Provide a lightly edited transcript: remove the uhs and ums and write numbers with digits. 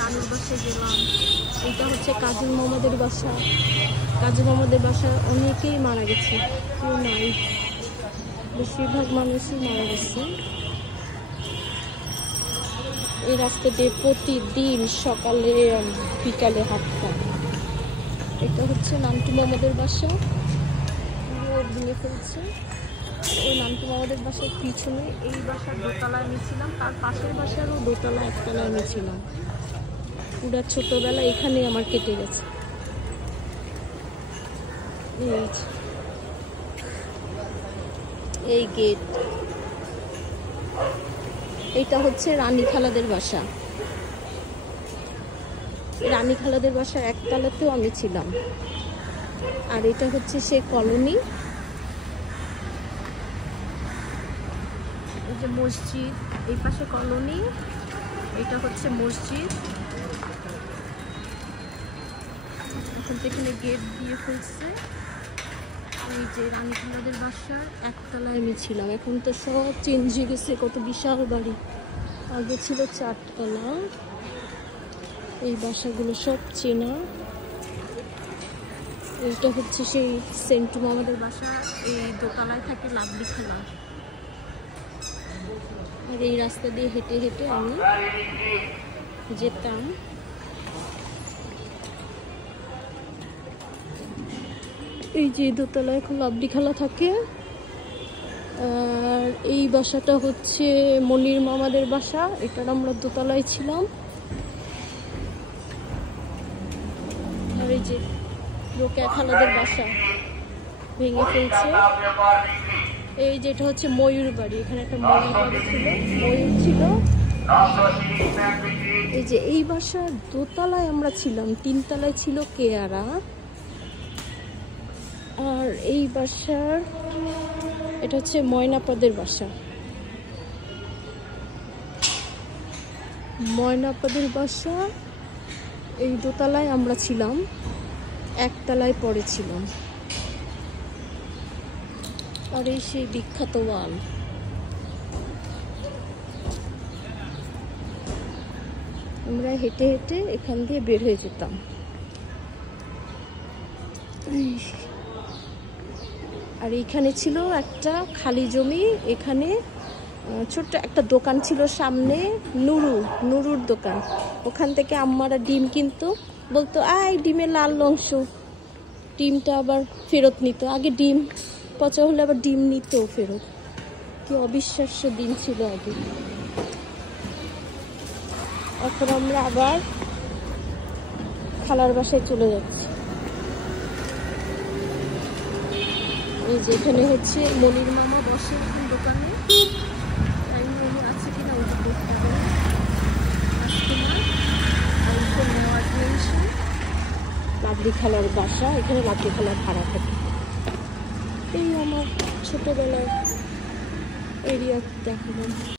নানুর বাসায় গেলাম। এটা হচ্ছে কাজী মোহাম্মদের বাসা। কাজী মোহাম্মদের বাসা অনেকেই মারা গেছে, কেউ নাই, বেশিরভাগ মানুষই মারা গেছে। এই রাস্তা দিয়ে প্রতিদিন সকালে বিকালে হাঁটতাম। এটা হচ্ছে নান্টু মোহাম্মদের বাসা, ভেঙে ফেলছে। ওই নান্টু মোহাম্মদের বাসার পিছনে এই বাসার দোতলায় আমি ছিলাম, তার পাশের বাসারও দোতলা একতলায় আমি ছিলাম। পুরা ছোটবেলা এখানে আমার কেটে গেছে। এই গেট, এইটা হচ্ছে রানী খালাদের বাসা। রানী খালাদের বাসার একতলাতেও আমি ছিলাম। আর এটা হচ্ছে সে কলোনি। এই যে মসজিদ, এই পাশে কলোনি, এটা হচ্ছে মসজিদ। এখন তো এখানে গেট দিয়ে ফেলছে। এই যে রানী খালাদের বাসার একতলায় আমি ছিলাম। এখন তো সব চেঞ্জ হয়ে গেছে, কত বিশাল বাড়ি। আগে ছিল 4 তলা। এই বাসাগুলো সব চেনা। এইটা হচ্ছে সেই সেন্টু মোহাম্মদের বাসা। এই দোতলায় থাকে লাভলি খালা। আর এই রাস্তা দিয়ে হেঁটে হেঁটে আমি যেতাম। এই যে দোতলায় এখন লাভলি খালা থাকে। আর এই বাসাটা হচ্ছে মনির মামাদের বাসা, এটার আমরা দোতলায় ছিলাম। আর এই যে রোকেয়া খালাদের বাসা ভেঙে ফেলছে। এই যেটা হচ্ছে ময়ূর বাড়ি, এখানে একটা ময়ূর বাড়ি ছিল, ময়ূর ছিল। এই যে এই বাসার দোতলায় আমরা ছিলাম, 3 তলায় ছিল কেয়ারা। আর এই বাসার, এটা হচ্ছে ময়নাপাদের বাসা। ময়নাপাদের বাসা এই দোতলায় আমরা ছিলাম, একতলায় পরে ছিলাম। আর এই সেই বিখ্যাত ওয়াল। আমরা হেঁটে হেঁটে এখান দিয়ে বের হয়ে যেতাম। আর এইখানে ছিল একটা খালি জমি, এখানে ছোট্ট একটা দোকান ছিল সামনে, নুরুর দোকান। ওখান থেকে আম্মারা ডিম কিনতো, বলতো আই ডিমের লাল অংশ, ডিমটা আবার ফেরত নিত। আগে ডিম পচা হলে আবার ডিম নিত ফেরত। কি অবিশ্বাস্য দিন ছিল আগে। এখন আমরা আবার খালার বাসায় চলে যাচ্ছি। এই যে এখানে হচ্ছে মনির মামা বসে এখন দোকানে। টাইম মেনু আছে কিনা ওটা দেখতে হবে। কাস্টমার আইফোন নেওয়ার টেনশন। লাভলি খালার বাসা, এখানে লাভলি খালার ভাড়া থাকে। এই আমার ছোটবেলার এরিয়া দেখালাম।